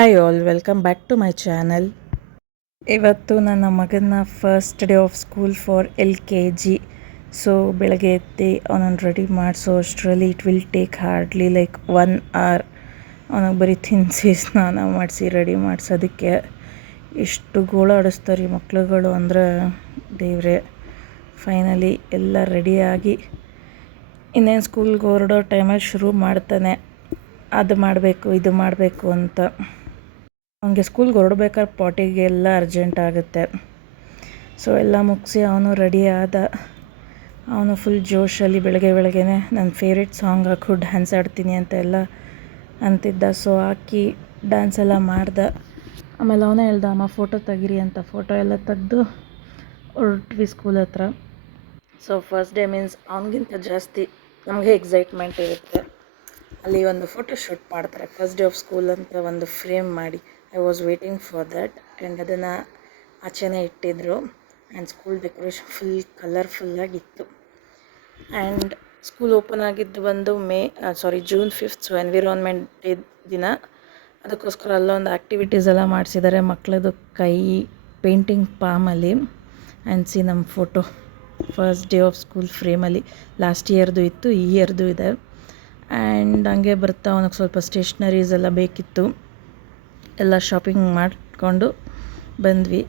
Hi all, welcome back to my channel. ಇವತ್ತು ನನ್ನ ಮಗನ first day of school for LKG. So ಬೆಳಗ್ಗೆ ಎದ್ದು ಅವನನ್ನು ರೆಡಿ ಮಾಡಿಸೋ ಅಷ್ಟರಲ್ಲಿ it will take hardly like 1 hour. ಅವನಿಗೆ ಬರೀ ತಿನ್ನಿಸಿ ಸ್ನಾನ ಮಾಡಿಸಿ ರೆಡಿ ಮಾಡಿಸೋದಕ್ಕೆ ಎಷ್ಟು ಗೋಳಾಡಿಸ್ತಾರೆ ಈ ಮಕ್ಳುಗಳು ಅಂದರೆ ದೇವ್ರೆ. ಫೈನಲಿ ಎಲ್ಲ ರೆಡಿಯಾಗಿ ಇನ್ನೇನು ಸ್ಕೂಲ್ಗೆ ಹೊರಡೋ ಟೈಮಲ್ಲಿ ಶುರು ಮಾಡ್ತಾನೆ, ಅದು ಮಾಡಬೇಕು ಇದು ಮಾಡಬೇಕು ಅಂತ. ಅವನಿಗೆ ಸ್ಕೂಲ್ಗೆ ಹೊರಡ್ಬೇಕಾದ್ರೆ ಪಾಟಿಗೆ ಎಲ್ಲ ಅರ್ಜೆಂಟ್ ಆಗುತ್ತೆ. ಸೊ ಎಲ್ಲ ಮುಗಿಸಿ ಅವನು ರೆಡಿ ಆದ. ಅವನು ಫುಲ್ ಜೋಶಲ್ಲಿ ಬೆಳಗ್ಗೆನೇ ನನ್ನ ಫೇವ್ರೆಟ್ ಸಾಂಗ್ ಹಾಕು ಡ್ಯಾನ್ಸ್ ಆಡ್ತೀನಿ ಅಂತ ಎಲ್ಲ ಅಂತಿದ್ದ. ಸೊ ಹಾಕಿ ಡ್ಯಾನ್ಸ್ ಎಲ್ಲ ಮಾಡ್ದೆ. ಆಮೇಲೆ ಅವನೇ ಹೇಳ್ದ, ಅಮ್ಮ ಫೋಟೋ ತೆಗೀರಿ ಅಂತ. ಫೋಟೋ ಎಲ್ಲ ತೆಗೆದು ಹೊರಟ್ವಿ ಸ್ಕೂಲ್ ಹತ್ರ. ಸೊ ಫಸ್ಟ್ ಡೇ ಮೀನ್ಸ್ ಅವನಿಗಿಂತ ಜಾಸ್ತಿ ನಮಗೆ ಎಕ್ಸೈಟ್ಮೆಂಟ್ ಇರುತ್ತೆ. ಅಲ್ಲಿ ಒಂದು ಫೋಟೋ ಶೂಟ್ ಮಾಡ್ತಾರೆ, ಫಸ್ಟ್ ಡೇ ಆಫ್ ಸ್ಕೂಲ್ ಅಂತ ಒಂದು ಫ್ರೇಮ್ ಮಾಡಿ. I was waiting for that. And ಅದನ್ನು ಆಚೆನೇ ಇಟ್ಟಿದ್ದರು. ಆ್ಯಂಡ್ ಸ್ಕೂಲ್ ಡೆಕೋರೇಷನ್ ಫುಲ್ ಕಲರ್ಫುಲ್ಲಾಗಿತ್ತು. ಆ್ಯಂಡ್ ಸ್ಕೂಲ್ ಓಪನ್ ಆಗಿದ್ದು ಬಂದು June 5th, so environment day ದಿನ. ಅದಕ್ಕೋಸ್ಕರ ಅಲ್ಲೊಂದು ಆ್ಯಕ್ಟಿವಿಟೀಸ್ ಎಲ್ಲ ಮಾಡಿಸಿದ್ದಾರೆ ಮಕ್ಕಳದು ಕೈ ಪೇಂಟಿಂಗ್ ಪಾಮಲ್ಲಿ. ಆ್ಯಂಡ್ ಸಿ ನಮ್ಮ photo first day of school ಫ್ರೇಮಲ್ಲಿ ಲಾಸ್ಟ್ ಇಯರ್ದು ಇತ್ತು, ಈ ಇಯರ್ದು ಇದೆ. ಆ್ಯಂಡ್ ಹಂಗೆ ಬರ್ತಾ ಅವನಿಗೆ ಸ್ವಲ್ಪ ಸ್ಟೇಷ್ನರೀಸ್ ಎಲ್ಲ ಬೇಕಿತ್ತು, ಎಲ್ಲ ಶಾಪಿಂಗ್ ಮಾಡಿಕೊಂಡು ಬಂದ್ವಿ.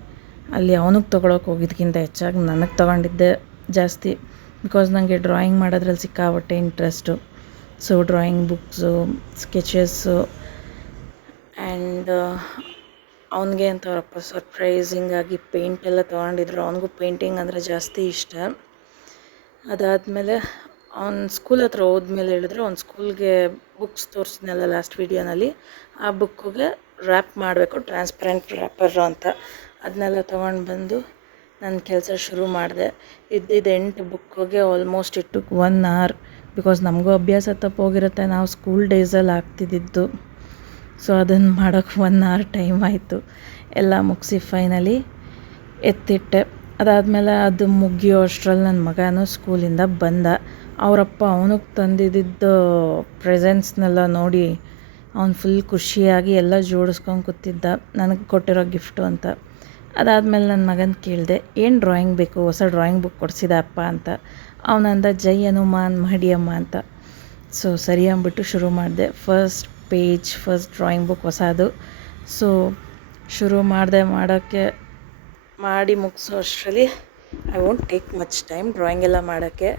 ಅಲ್ಲಿ ಅವನಿಗೆ ತೊಗೊಳಕ್ಕೆ ಹೋಗಿದ್ದಕ್ಕಿಂತ ಹೆಚ್ಚಾಗಿ ನನಗೆ ತೊಗೊಂಡಿದ್ದೆ ಜಾಸ್ತಿ. ಬಿಕಾಸ್ ನನಗೆ ಡ್ರಾಯಿಂಗ್ ಮಾಡೋದ್ರಲ್ಲಿ ಸಿಕ್ಕಾಪಟ್ಟೆ interest. So drawing books, sketches. And ಅವನಿಗೆ ಅಂತ ಅವರಪ್ಪ ಸರ್ಪ್ರೈಸಿಂಗಾಗಿ ಪೇಂಟ್ ಎಲ್ಲ ತೊಗೊಂಡಿದ್ರು. ಅವನಿಗೂ ಪೇಂಟಿಂಗ್ ಅಂದರೆ ಜಾಸ್ತಿ ಇಷ್ಟ. ಅದಾದಮೇಲೆ ಅವ್ನು ಸ್ಕೂಲ್ ಹತ್ರ ಹೋದ್ಮೇಲೆ ಹೇಳಿದ್ರು, ಅವ್ನು ಸ್ಕೂಲ್ಗೆ ಬುಕ್ಸ್ ತೋರಿಸಿದ್ನಲ್ಲ ಲಾಸ್ಟ್ ವೀಡಿಯೋನಲ್ಲಿ, ಆ ಬುಕ್ಕಿಗೆ ರ್ಯಾಪ್ ಮಾಡಬೇಕು, ಟ್ರಾನ್ಸ್ಪರೆಂಟ್ ರ್ಯಾಪರು ಅಂತ. ಅದನ್ನೆಲ್ಲ ತೊಗೊಂಡು ಬಂದು ನನ್ನ ಕೆಲಸ ಶುರು ಮಾಡಿದೆ. ಇದ್ದಿದ್ದು 8 ಬುಕ್ಕಿಗೆ ಆಲ್ಮೋಸ್ಟ್ ಇಟ್ಟು 1 hour. ಬಿಕಾಸ್ ನಮಗೂ ಅಭ್ಯಾಸ ತಪ್ಪೋಗಿರುತ್ತೆ, ನಾವು ಸ್ಕೂಲ್ ಡೇಸಲ್ಲಿ ಆಗ್ತಿದ್ದಿದ್ದು. ಸೊ ಅದನ್ನು ಮಾಡೋಕ್ಕೆ 1 hour ಟೈಮ್ ಆಯಿತು. ಎಲ್ಲ ಮುಗಿಸಿ ಫೈನಲಿ ಎತ್ತಿಟ್ಟೆ. ಅದಾದಮೇಲೆ ಅದು ಮುಗಿಯೋ ಅಷ್ಟರಲ್ಲಿ ನನ್ನ ಮಗನೂ ಸ್ಕೂಲಿಂದ ಬಂದ. ಅವರಪ್ಪ ಅವನಿಗೆ ತಂದಿದ್ದ ಪ್ರೆಸೆಂಟ್ಸ್ನೆಲ್ಲ ನೋಡಿ ಅವ್ನು ಫುಲ್ ಖುಷಿಯಾಗಿ ಎಲ್ಲ ಜೋಡಿಸ್ಕೊಂಡು ಕೂತಿದ್ದ, ನನಗೆ ಕೊಟ್ಟಿರೋ ಗಿಫ್ಟು ಅಂತ. ಅದಾದಮೇಲೆ ನನ್ನ ಮಗನ ಕೇಳಿದೆ, ಏನು ಡ್ರಾಯಿಂಗ್ ಬೇಕು, ಹೊಸ ಡ್ರಾಯಿಂಗ್ ಬುಕ್ ಕೊಡಿಸಿದ ಅಪ್ಪ ಅಂತ. ಅವನಂದ ಜೈ ಹನುಮಾನ್ ಮಾಡಿಯಮ್ಮ ಅಂತ. ಸೊ ಸರಿ ಅಂದ್ಬಿಟ್ಟು ಶುರು ಮಾಡಿದೆ. First page, first drawing book ಹೊಸದು. ಸೊ ಶುರು ಮಾಡೋಕ್ಕೆ ಮಾಡಿ ಮುಗಿಸೋ ಅಷ್ಟರಲ್ಲಿ I won't take much time drawing ಎಲ್ಲ ಮಾಡೋಕ್ಕೆ.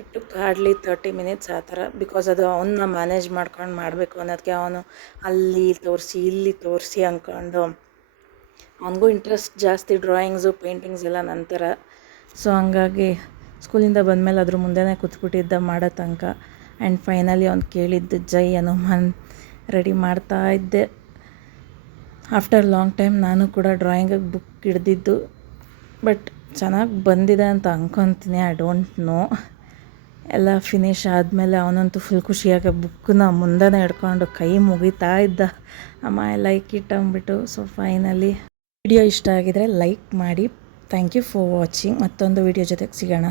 ಇಟ್ ಟುಕ್ ಹಾರ್ಡ್ಲಿ 30 minutes ಆ ಥರ. ಬಿಕಾಸ್ ಅದು ಅವನ್ನ ಮ್ಯಾನೇಜ್ ಮಾಡ್ಕೊಂಡು ಮಾಡಬೇಕು ಅನ್ನೋದಕ್ಕೆ ಅವನು ಅಲ್ಲಿ ತೋರಿಸಿ ಇಲ್ಲಿ ತೋರಿಸಿ ಅಂದ್ಕೊಂಡು, ಅವನಿಗೂ ಇಂಟ್ರೆಸ್ಟ್ ಜಾಸ್ತಿ ಡ್ರಾಯಿಂಗ್ಸು ಪೇಂಟಿಂಗ್ಸ್ ಎಲ್ಲ ನಂತರ. ಸೊ ಹಂಗಾಗಿ ಸ್ಕೂಲಿಂದ ಬಂದಮೇಲೆ ಅದ್ರ ಮುಂದೆನೇ ಕೂತ್ಬಿಟ್ಟಿದ್ದ ಮಾಡೋ ತನಕ. ಆ್ಯಂಡ್ ಫೈನಲಿ ಅವ್ನು ಕೇಳಿದ್ದು ಜೈ ಹನುಮಾನ್ ರೆಡಿ ಮಾಡ್ತಾ ಇದ್ದೆ. ಆಫ್ಟರ್ ಲಾಂಗ್ ಟೈಮ್ ನಾನು ಕೂಡ ಡ್ರಾಯಿಂಗಿಗೆ ಬುಕ್ ಹಿಡ್ದಿದ್ದು. ಬಟ್ ಚೆನ್ನಾಗಿ ಬಂದಿದೆ ಅಂತ ಅಂದ್ಕೊತೀನಿ, ಐ ಡೋಂಟ್ ನೋ. ಎಲ್ಲ ಫಿನಿಶ್ ಆದಮೇಲೆ ಅವನಂತೂ ಫುಲ್ ಖುಷಿಯಾಗಿ ಬುಕ್ಕನ್ನ ಮುಂದೆನೇ ಹಿಡ್ಕೊಂಡು ಕೈ ಮುಗಿತಾ ಇದ್ದ, ಅಮ್ಮ ಐ ಲೈಕ್ ಇಟ್ ಅಂದ್ಬಿಟ್ಟು. ಸೊ ಫೈನಲಿ ವಿಡಿಯೋ ಇಷ್ಟ ಆಗಿದರೆ ಲೈಕ್ ಮಾಡಿ. Thank you for watching. ಮತ್ತೊಂದು ವಿಡಿಯೋ ಜೊತೆಗೆ ಸಿಗೋಣ.